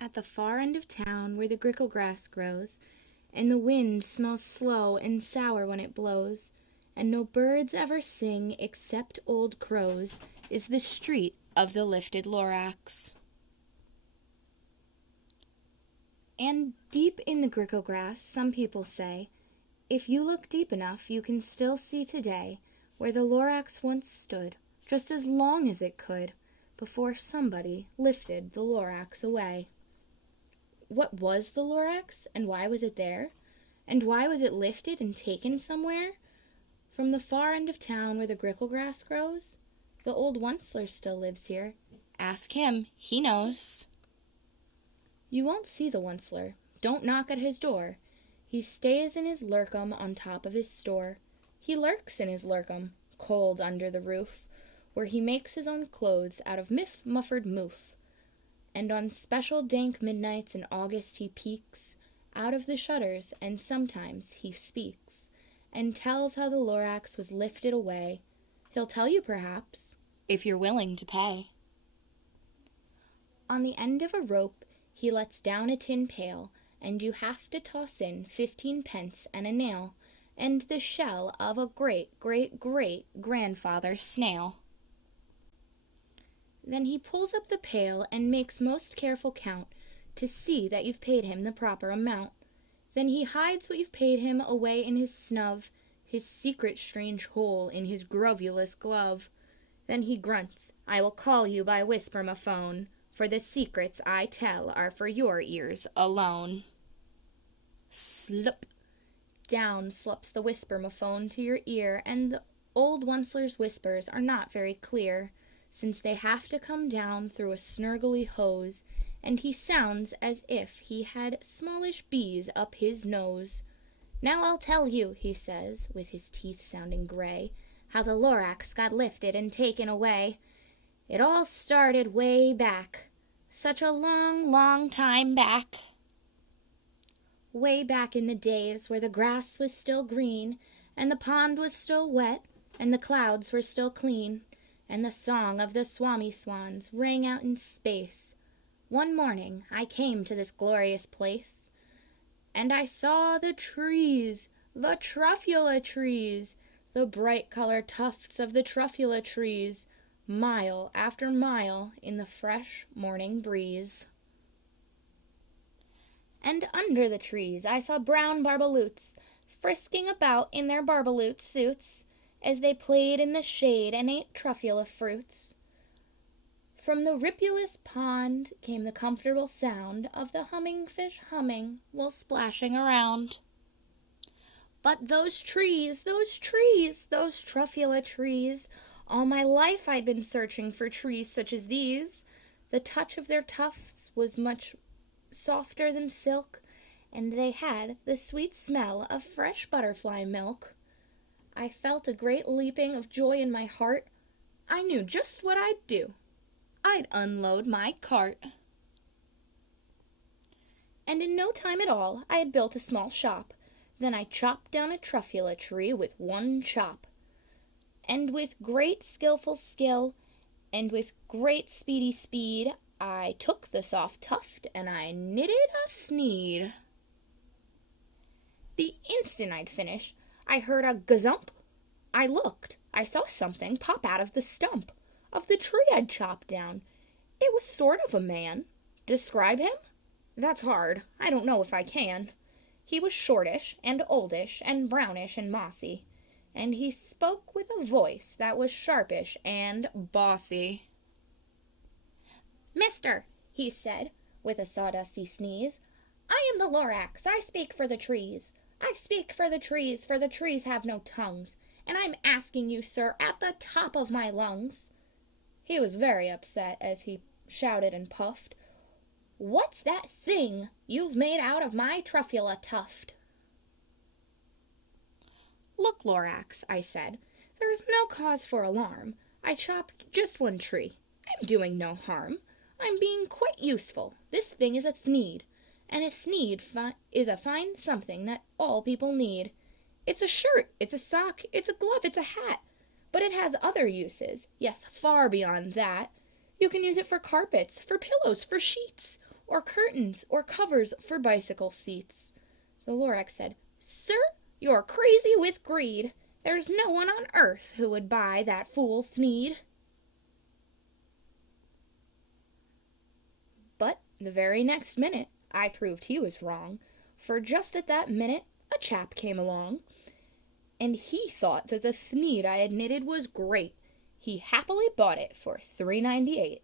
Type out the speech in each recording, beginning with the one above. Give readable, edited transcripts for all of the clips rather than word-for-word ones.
At the far end of town, where the grickle grass grows, and the wind smells slow and sour when it blows, and no birds ever sing except old crows, is the street of the lifted Lorax. And deep in the grickle grass, some people say, if you look deep enough, you can still see today where the Lorax once stood, just as long as it could, before somebody lifted the Lorax away. What was the Lorax, and why was it there? And why was it lifted and taken somewhere? From the far end of town where the grickle grass grows? The old Onceler still lives here. Ask him, he knows. You won't see the Onceler. Don't knock at his door. He stays in his lurkum on top of his store. He lurks in his lurkum, cold under the roof, where he makes his own clothes out of muffered moof. And on special dank midnights in August he peeks out of the shutters, and sometimes he speaks, and tells how the Lorax was lifted away. He'll tell you, perhaps, if you're willing to pay. On the end of a rope he lets down a tin pail, and you have to toss in 15 pence and a nail, and the shell of a great-great-great-grandfather's snail. Then he pulls up the pail and makes most careful count to see that you've paid him the proper amount. Then he hides what you've paid him away in his snub, his secret strange hole in his grovulous glove. Then he grunts, I will call you by whisper-ma-phone, for the secrets I tell are for your ears alone. Slip! Down slips the whisper-ma-phone to your ear, and the old Onceler's whispers are not very clear, since they have to come down through a snurgly hose, and he sounds as if he had smallish bees up his nose. Now I'll tell you, he says, with his teeth sounding gray, how the Lorax got lifted and taken away. It all started way back, such a long, long time back. Way back in the days where the grass was still green, and the pond was still wet, and the clouds were still clean, and the song of the swami swans rang out in space. One morning I came to this glorious place, and I saw the trees, the truffula trees, the bright-colored tufts of the truffula trees, mile after mile in the fresh morning breeze. And under the trees I saw brown barbaloots, frisking about in their barbaloot suits, as they played in the shade and ate truffula fruits. From the ripulous pond came the comfortable sound of the humming fish humming while splashing around. But those trees, those truffula trees, all my life I'd been searching for trees such as these. The touch of their tufts was much softer than silk, and they had the sweet smell of fresh butterfly milk. I felt a great leaping of joy in my heart. I knew just what I'd do. I'd unload my cart. And in no time at all, I had built a small shop. Then I chopped down a truffula tree with one chop. And with great skillful skill, and with great speedy speed, I took the soft tuft, and I knitted a thneed. The instant I'd finished, I heard a gazump. I looked. I saw something pop out of the stump of the tree I'd chopped down. It was sort of a man. Describe him? That's hard. I don't know if I can. He was shortish and oldish and brownish and mossy, and he spoke with a voice that was sharpish and bossy. Mister, he said, with a sawdusty sneeze, I am the Lorax. I speak for the trees. I speak for the trees have no tongues, and I'm asking you, sir, at the top of my lungs. He was very upset as he shouted and puffed. What's that thing you've made out of my truffula tuft? Look, Lorax, I said, there's no cause for alarm. I chopped just one tree. I'm doing no harm. I'm being quite useful. This thing is a thneed, and a thneed is a fine something that all people need. It's a shirt, it's a sock, it's a glove, it's a hat. But it has other uses, yes, far beyond that. You can use it for carpets, for pillows, for sheets, or curtains, or covers for bicycle seats. The Lorax said, "Sir, you're crazy with greed. There's no one on earth who would buy that fool Thneed." But the very next minute I proved he was wrong, for just at that minute a chap came along, and he thought that the Thneed I had knitted was great. He happily bought it for $3.98.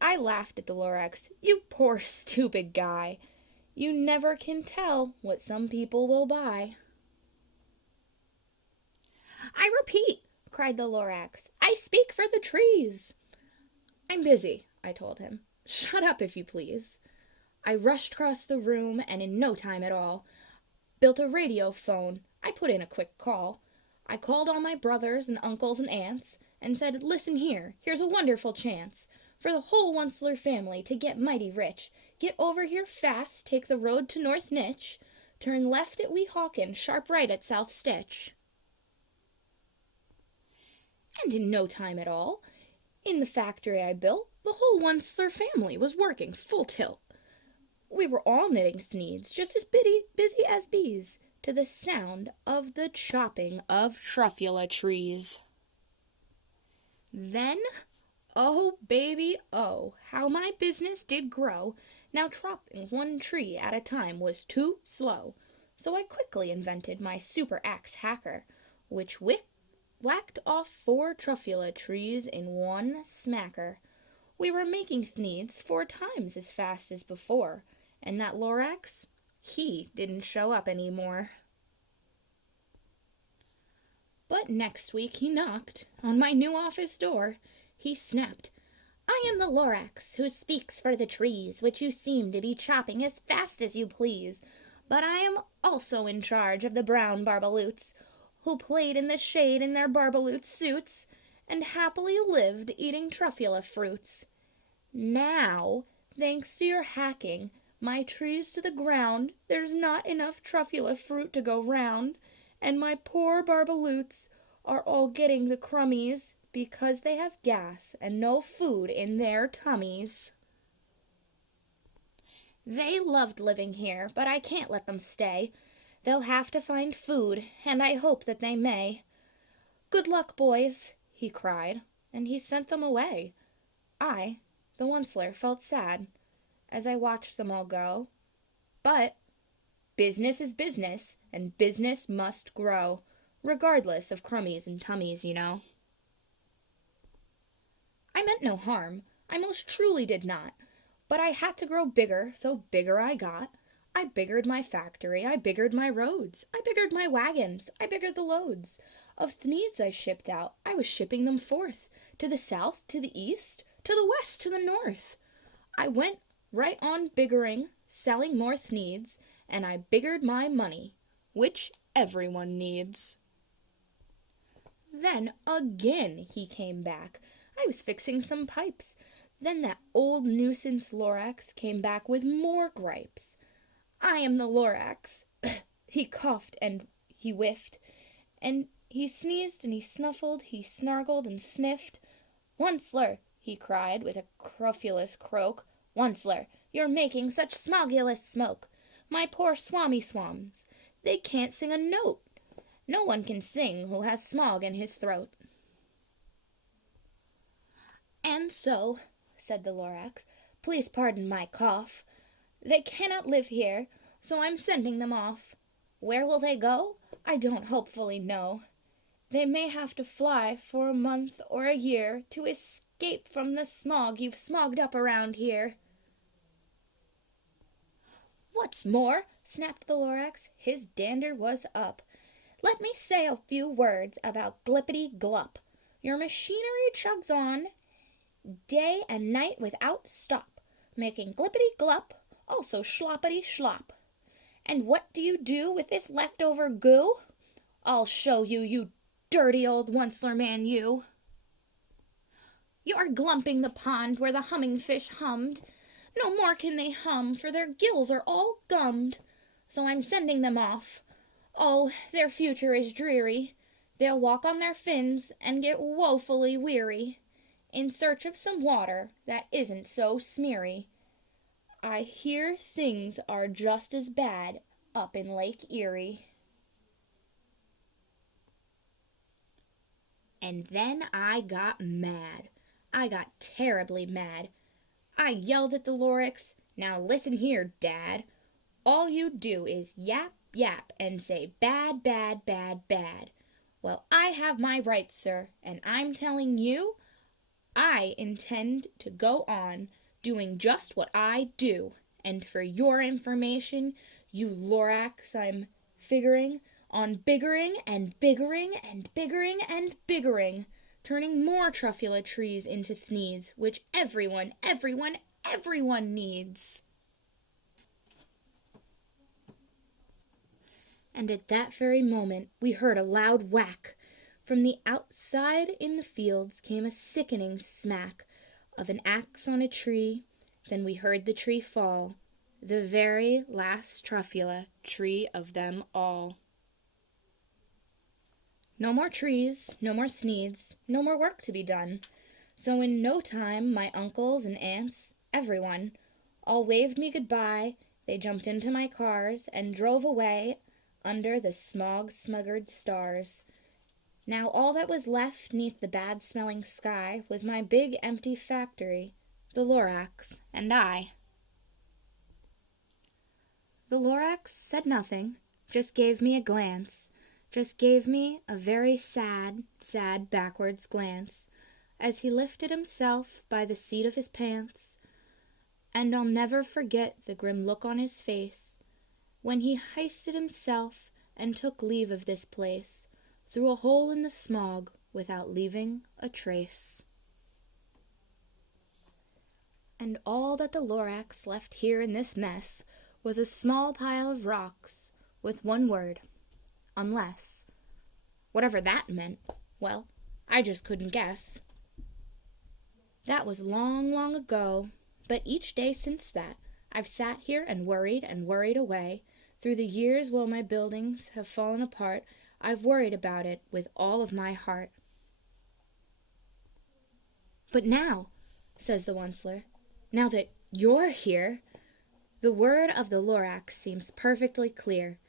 I laughed at the Lorax. "You poor stupid guy. You never can tell what some people will buy." "I repeat," cried the Lorax, "I speak for the trees." "I'm busy," I told him. "Shut up, if you please." I rushed across the room, and in no time at all, built a radio phone. I put in a quick call. I called all my brothers and uncles and aunts, and said, "Listen here, here's a wonderful chance for the whole Onceler family to get mighty rich. Get over here fast, take the road to North Nitch, turn left at Weehawken, sharp right at South Stitch." And in no time at all, in the factory I built, the whole Onceler family was working full tilt. We were all knitting Thneeds, just as busy as bees, to the sound of the chopping of truffula trees. Then, oh baby, oh, how my business did grow. Now chopping one tree at a time was too slow, so I quickly invented my super axe hacker, which whacked off 4 truffula trees in one smacker. We were making Thneeds 4 times as fast as before, and that Lorax, he didn't show up any more. But next week he knocked on my new office door. He snapped, "I am the Lorax who speaks for the trees, which you seem to be chopping as fast as you please. But I am also in charge of the brown barbaloots, who played in the shade in their barbaloot suits, and happily lived eating truffula fruits. Now, thanks to your hacking my trees to the ground, there's not enough truffula fruit to go round, and my poor barbaloots are all getting the crummies because they have gas and no food in their tummies. They loved living here, but I can't let them stay. They'll have to find food, and I hope that they may. Good luck, boys," he cried, and he sent them away. I, the Onceler, felt sad as I watched them all go. But business is business, and business must grow, regardless of crummies and tummies, you know. I meant no harm. I most truly did not. But I had to grow bigger, so bigger I got. I biggered my factory, I biggered my roads, I biggered my wagons, I biggered the loads of Thneeds I shipped out. I was shipping them forth, to the south, to the east, to the west, to the north. I went right on biggering, selling more Thneeds, and I biggered my money, which everyone needs. Then again he came back. I was fixing some pipes. Then that old nuisance Lorax came back with more gripes. "I am the Lorax." He coughed and he whiffed, and he sneezed and he snuffled, he snargled and sniffed. "Onceler," he cried with a crofulous croak, "Onceler, you're making such smogulous smoke. My poor swammy swans, they can't sing a note. No one can sing who has smog in his throat." "And so," said the Lorax, "please pardon my cough. They cannot live here, so I'm sending them off. Where will they go? I don't hopefully know. They may have to fly for a month or a year to escape from the smog you've smogged up around here." "What's more," snapped the Lorax, his dander was up, "let me say a few words about Glippity Glup. Your machinery chugs on day and night without stop, making Glippity Glup, also Schloppity Schlop. And what do you do with this leftover goo? I'll show you, you dirty old Onceler man, you. You're glumping the pond where the humming fish hummed. No more can they hum, for their gills are all gummed. So I'm sending them off. Oh, their future is dreary. They'll walk on their fins and get woefully weary, in search of some water that isn't so smeary. I hear things are just as bad up in Lake Erie. And then I got mad. I got terribly mad. I yelled at the Lorax, "Now listen here, Dad. All you do is yap, yap, and say bad, bad, bad, bad. Well, I have my rights, sir, and I'm telling you, I intend to go on doing just what I do. And for your information, you Lorax, I'm figuring on biggering and biggering and biggering and biggering, turning more truffula trees into thneeds, which everyone needs." And at that very moment we heard a loud whack. From the outside in the fields came a sickening smack of an axe on a tree. Then we heard the tree fall, the very last truffula tree of them all. No more trees, no more thneeds, no more work to be done. So in no time my uncles and aunts, everyone, all waved me goodbye. They jumped into my cars and drove away under the smog-smuggered stars. Now all that was left 'neath the bad-smelling sky was my big empty factory, the Lorax, and I. The Lorax said nothing, just gave me a glance, just gave me a very sad, sad backwards glance, as he lifted himself by the seat of his pants, and I'll never forget the grim look on his face when he hoisted himself and took leave of this place through a hole in the smog without leaving a trace. And all that the Lorax left here in this mess was a small pile of rocks with one word, unless. Whatever that meant, well, I just couldn't guess. That was long, long ago, but each day since that, I've sat here and worried away. Through the years while my buildings have fallen apart, I've worried about it with all of my heart. "But now," says the Onceler, "now that you're here, the word of the Lorax seems perfectly clear.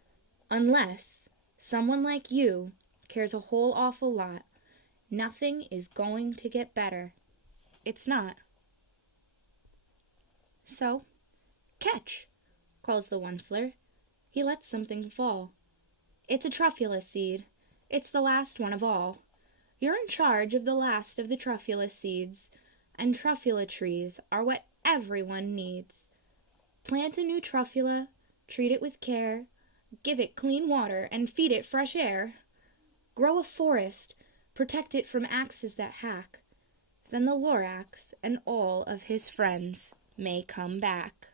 Unless someone like you cares a whole awful lot, nothing is going to get better. It's not. So, catch," calls the Onceler. He lets something fall. It's a truffula seed. It's the last one of all. You're in charge of the last of the truffula seeds, and truffula trees are what everyone needs. Plant a new truffula, treat it with care, give it clean water, and feed it fresh air. Grow a forest, protect it from axes that hack. Then the Lorax and all of his friends may come back.